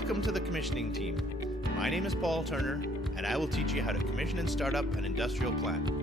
Welcome to the commissioning team. My name is Paul Turner, and I will teach you how to commission and start up an industrial plant.